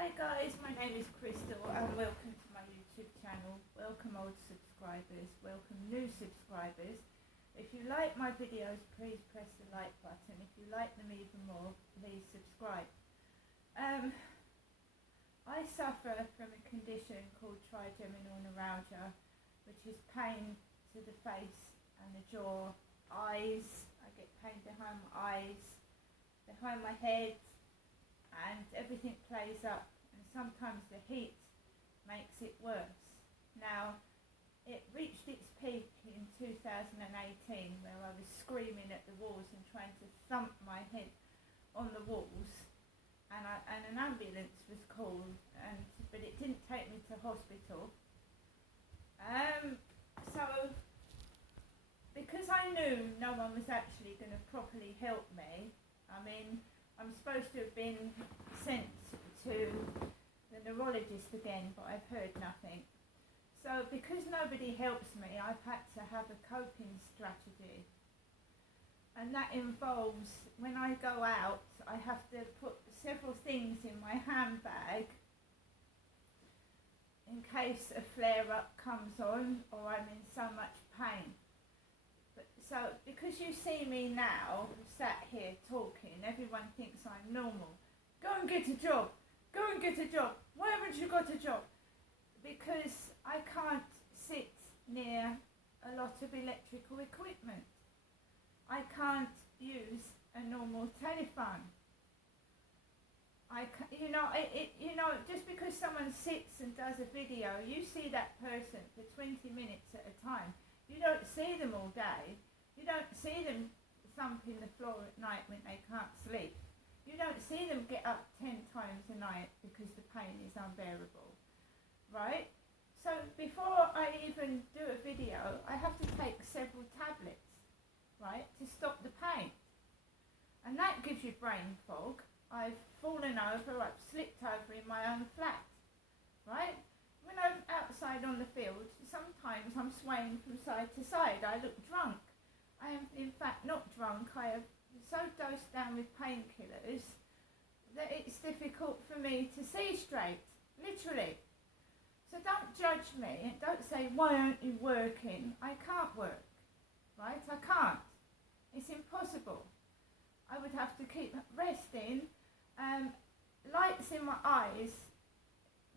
Hi guys, my name is Crystal and welcome to my YouTube channel. Welcome old subscribers, welcome new subscribers. If you like my videos, please press the like button. If you like them even more, please subscribe. I suffer from a condition called trigeminal neuralgia, which is pain to the face and the jaw, eyes. I get pain behind my eyes, behind my head, and everything plays up, and sometimes the heat makes it worse. Now, it reached its peak in 2018 where I was screaming at the walls and trying to thump my head on the walls, and an ambulance was called, but it didn't take me to hospital. So because I knew no one was actually going to properly help me, I'm supposed to have been sent to the neurologist again, but I've heard nothing. So because nobody helps me, I've had to have a coping strategy. And that involves, when I go out, I have to put several things in my handbag in case a flare-up comes on or I'm in so much pain. So, because you see me now, sat here talking, everyone thinks I'm normal. Go and get a job. Go and get a job. Why haven't you got a job? Because I can't sit near a lot of electrical equipment. I can't use a normal telephone. Just because someone sits and does a video, you see that person for 20 minutes at a time. You don't see them all day. You don't see them thumping the floor at night when they can't sleep. You don't see them get up 10 times a night because the pain is unbearable, right? So before I even do a video, I have to take several tablets, right, to stop the pain. And that gives you brain fog. I've fallen over, I've slipped over in my own flat, right? When I'm outside on the field, sometimes I'm swaying from side to side. I look drunk. I am in fact not drunk. I have so dosed down with painkillers that it's difficult for me to see straight, literally. So don't judge me and don't say, why aren't you working? I can't work, right? I can't. It's impossible. I would have to keep resting. Lights in my eyes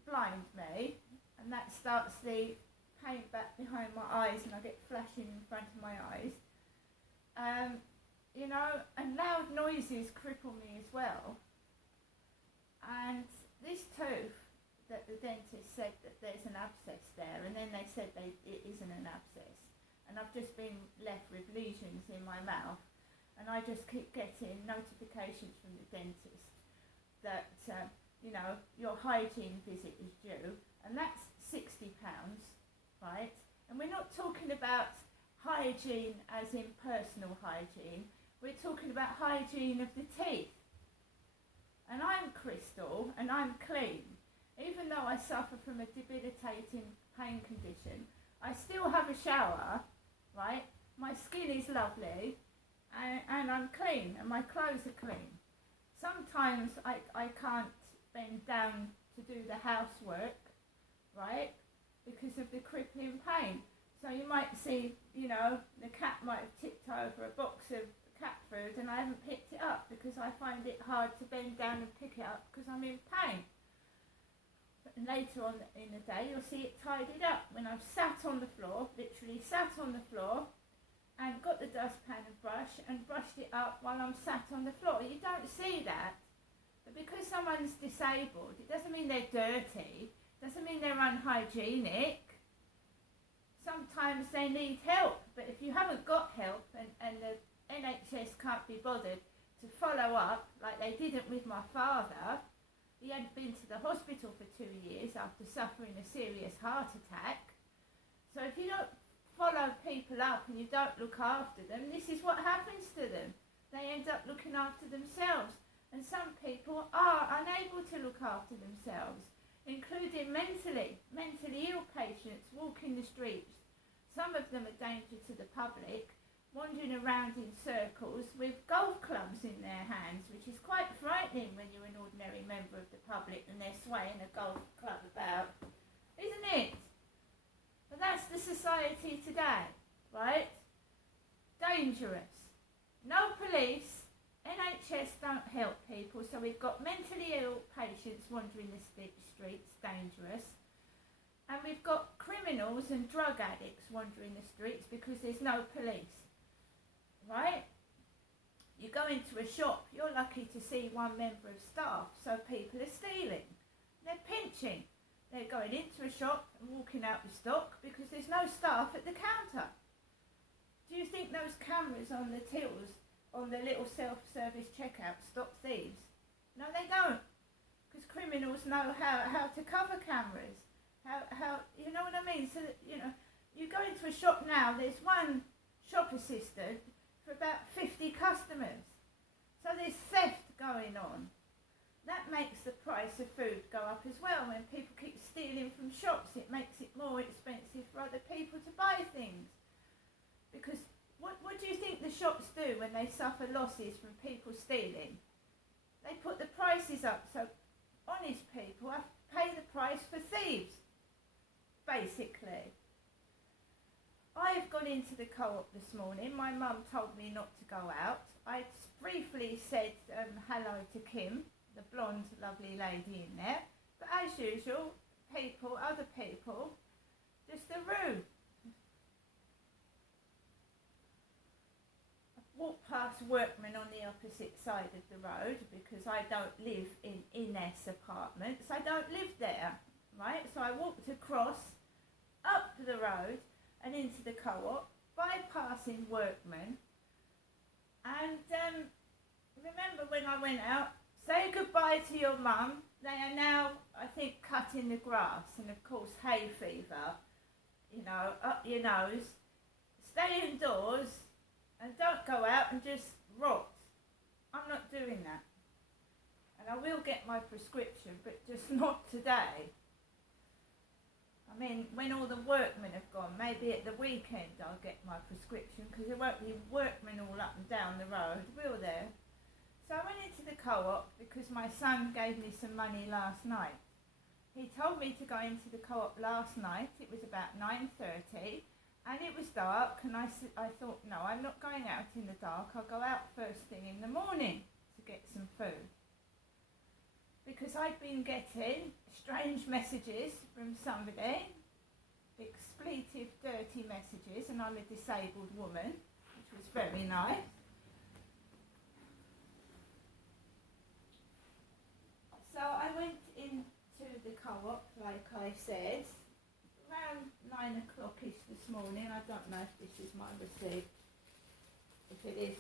blind me, and that starts the pain back behind my eyes, and I get flashing in front of my eyes. And loud noises cripple me as well. And this tooth, that the dentist said that there's an abscess there, and then they said it isn't an abscess. And I've just been left with lesions in my mouth, and I just keep getting notifications from the dentist that, your hygiene visit is due, and that's £60, right? And we're not talking about hygiene as in personal hygiene, we're talking about hygiene of the teeth. And I'm Crystal, and I'm clean. Even though I suffer from a debilitating pain condition, I still have a shower, right? My skin is lovely, and I'm clean, and my clothes are clean. Sometimes I can't bend down to do the housework, right? Because of the crippling pain. So you might see, the cat might have tipped over a box of cat food and I haven't picked it up because I find it hard to bend down and pick it up because I'm in pain. But later on in the day, you'll see it tidied up when I've sat on the floor, literally sat on the floor, and got the dustpan and brush and brushed it up while I'm sat on the floor. You don't see that. But because someone's disabled, it doesn't mean they're dirty, doesn't mean they're unhygienic. Sometimes they need help, but if you haven't got help and the NHS can't be bothered to follow up like they didn't with my father, he hadn't been to the hospital for 2 years after suffering a serious heart attack. So if you don't follow people up and you don't look after them, this is what happens to them. They end up looking after themselves. And some people are unable to look after themselves, including mentally ill patients walking the streets. Some of them are danger to the public, wandering around in circles with golf clubs in their hands, which is quite frightening when you're an ordinary member of the public and they're swaying a golf club about, isn't it? But that's the society today, right? Dangerous. No police. NHS don't help people, so we've got mentally ill patients wandering the streets, dangerous. And we've got criminals and drug addicts wandering the streets because there's no police, right? You go into a shop, you're lucky to see one member of staff, so people are stealing. They're pinching. They're going into a shop and walking out with stock because there's no staff at the counter. Do you think those cameras on the tills, on the little self-service checkout, stop thieves? No, they don't, because criminals know how to cover cameras. How you know what I mean? So that, you know, you go into a shop now, there's one shop assistant for about 50 customers. So there's theft going on. That makes the price of food go up as well. When people keep stealing from shops, it makes it more expensive for other people to buy things. Because what do you think the shops do when they suffer losses from people stealing? They put the prices up so honest people have to pay the price for thieves, basically. I've gone into the co-op this morning. My mum told me not to go out. I briefly said hello to Kim, the blonde lovely lady in there. But as usual, other people, just are rude. Walk past workmen on the opposite side of the road because I don't live in Ines Apartments. I don't live there, right? So I walked across, up the road and into the co-op, bypassing workmen. And remember when I went out, say goodbye to your mum. They are now, I think, cutting the grass. And of course, hay fever, you know, up your nose. Stay indoors. And don't go out and just rot. I'm not doing that. And I will get my prescription, but just not today. I mean, when all the workmen have gone, maybe at the weekend I'll get my prescription, because there won't be workmen all up and down the road, will there? So I went into the co-op because my son gave me some money last night. He told me to go into the co-op last night. It was about 9:30. And it was dark, and I thought, no, I'm not going out in the dark. I'll go out first thing in the morning to get some food. Because I'd been getting strange messages from somebody, expletive, dirty messages, and I'm a disabled woman, which was very nice. So I went into the co-op, like I said, around 9 o'clock-ish this morning. I don't know if this is my receipt. If it is,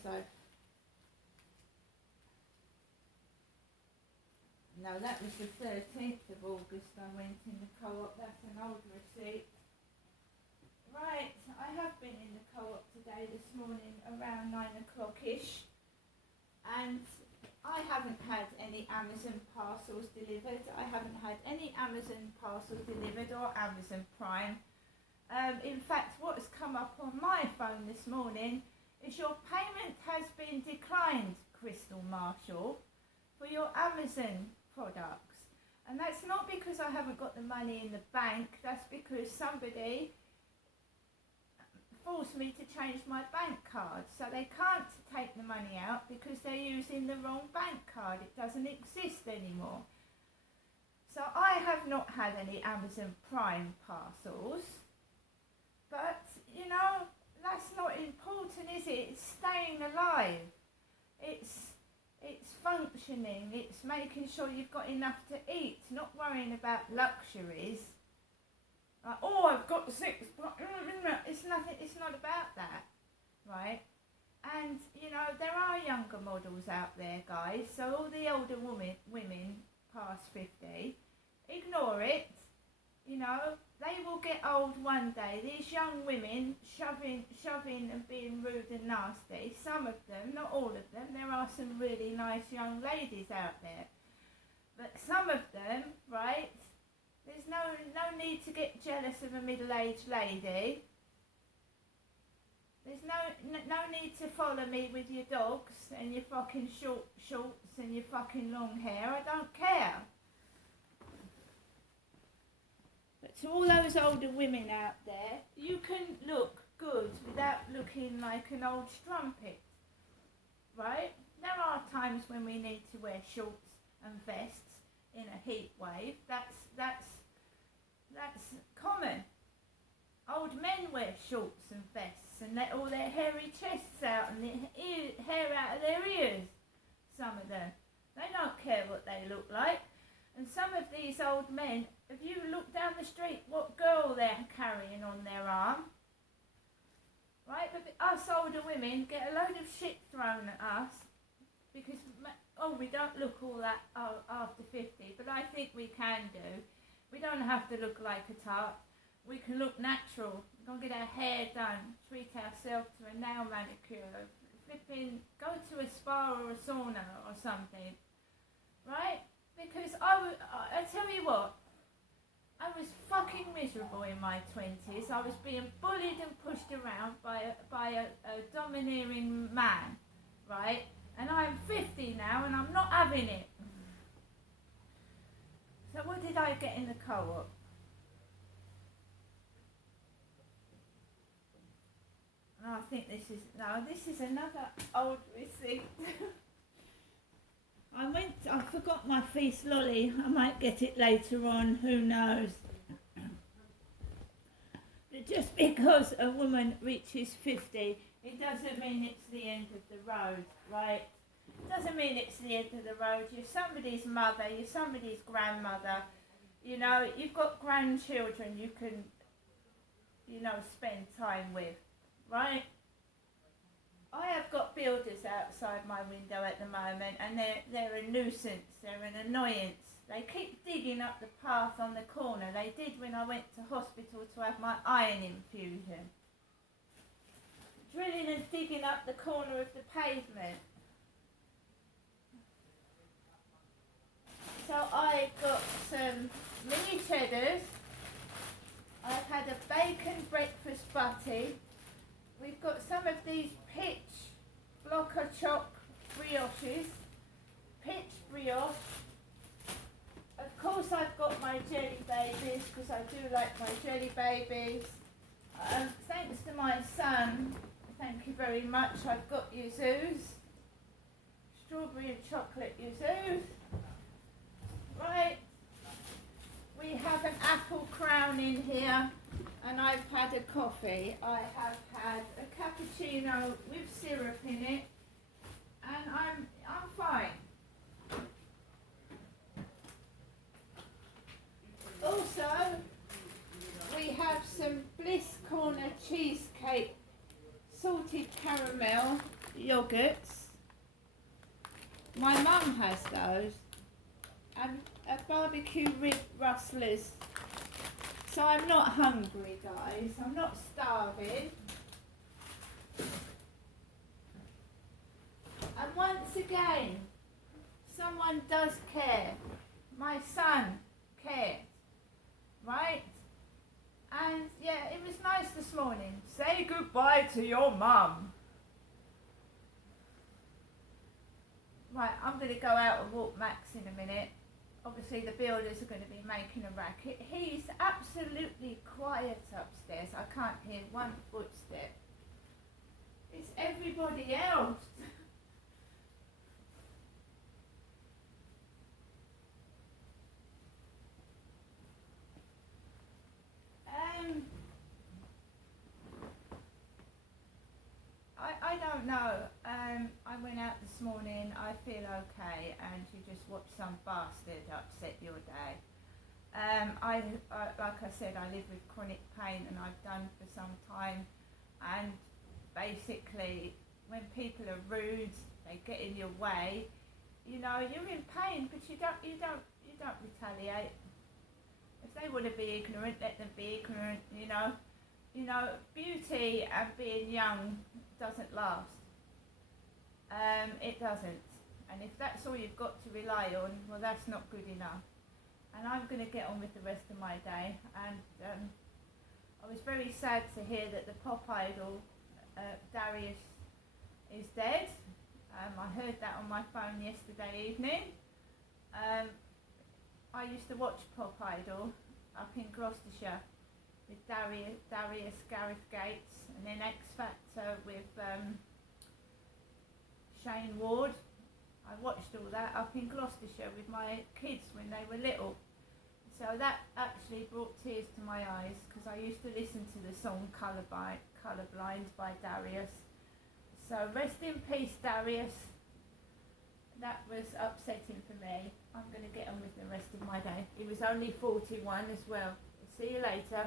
no, that was the 13th of August I went in the co-op. That's an old receipt. Right, I have been in the co-op today this morning around 9 o'clock-ish, and I haven't had any Amazon parcels delivered. I haven't had any Amazon parcels delivered or Amazon Prime. In fact, what has come up on my phone this morning is your payment has been declined, Crystal Marshall, for your Amazon products. And that's not because I haven't got the money in the bank. That's because somebody forced me to change my bank card. So they can't take the money out because they're using the wrong bank card. It doesn't exist anymore. So I have not had any Amazon Prime parcels. But, you know, that's not important, is it? It's staying alive. It's functioning. It's making sure you've got enough to eat, not worrying about luxuries. Like, oh, I've got 6, but it's nothing. It's not about that, right? And you know there are younger models out there, guys. So all the older women past 50, ignore it. You know they will get old one day. These young women shoving and being rude and nasty. Some of them, not all of them. There are some really nice young ladies out there, but some of them, right? There's no need to get jealous of a middle-aged lady. There's no need to follow me with your dogs and your fucking shorts and your fucking long hair. I don't care. But to all those older women out there, you can look good without looking like an old strumpet, right? There are times when we need to wear shorts and vests in a heat wave. That's common. Old men wear shorts and vests and let all their hairy chests out and the hair out of their ears. Some of them. They don't care what they look like. And some of these old men, if you look down the street, what girl they're carrying on their arm, right? But us older women get a load of shit thrown at us because, we don't look all that after 50, but I think we can do. We don't have to look like a tart. We can look natural. We can get our hair done, treat ourselves to a nail manicure, go to a spa or a sauna or something, right? Because I tell you what, I was fucking miserable in my 20s. I was being bullied and pushed around by a domineering man, right? And I'm 50 now and I'm not having it. So what did I get in the co-op? I think this is another old receipt. I forgot my feast lolly. I might get it later on, who knows. But just because a woman reaches 50, it doesn't mean it's the end of the road, right? It doesn't mean it's the end of the road. You're somebody's mother, you're somebody's grandmother. You know, you've got grandchildren you can, spend time with, right? I have got builders outside my window at the moment and they're a nuisance, they're an annoyance. They keep digging up the path on the corner. They did when I went to hospital to have my iron infusion. Drilling and digging up the corner of the pavement. So I got some mini cheddars. I've had a bacon breakfast butty. We've got some of these pitch blocker choc brioches. Pitch brioche. Of course I've got my jelly babies because I do like my jelly babies. Thanks to my son, thank you very much, I've got yuzus. Strawberry and chocolate yuzus. Right. We have an apple crown in here and I've had a coffee. I have had a cappuccino with syrup in it and I'm fine. Also, we have some Bliss Corner cheesecake, salted caramel yogurts. My mum has those. And a barbecue rib rustlers. So I'm not hungry, guys. I'm not starving. And once again, someone does care. My son cared. Right? And yeah, it was nice this morning. Say goodbye to your mum. Right, I'm going to go out and walk Max in a minute. Obviously the builders are going to be making a racket. He's absolutely quiet upstairs. I can't hear one footstep. It's everybody else. I don't know. I went out this morning, I feel okay, and you just watch some bastard upset your day. Like I said, I live with chronic pain and I've done for some time, and basically when people are rude, they get in your way, you're in pain, but you don't retaliate. If they want to be ignorant, let them be ignorant, beauty and being young doesn't last. It doesn't. And if that's all you've got to rely on, well, that's not good enough. And I'm going to get on with the rest of my day. And I was very sad to hear that the pop idol, Darius, is dead. I heard that on my phone yesterday evening. I used to watch Pop Idol up in Gloucestershire with Darius Gareth Gates, and then X Factor with Shane Ward. I watched all that up in Gloucestershire with my kids when they were little. So that actually brought tears to my eyes, because I used to listen to the song Colourblind by Darius. So rest in peace, Darius. That was upsetting for me. I'm going to get on with the rest of my day. He was only 41 as well. See you later.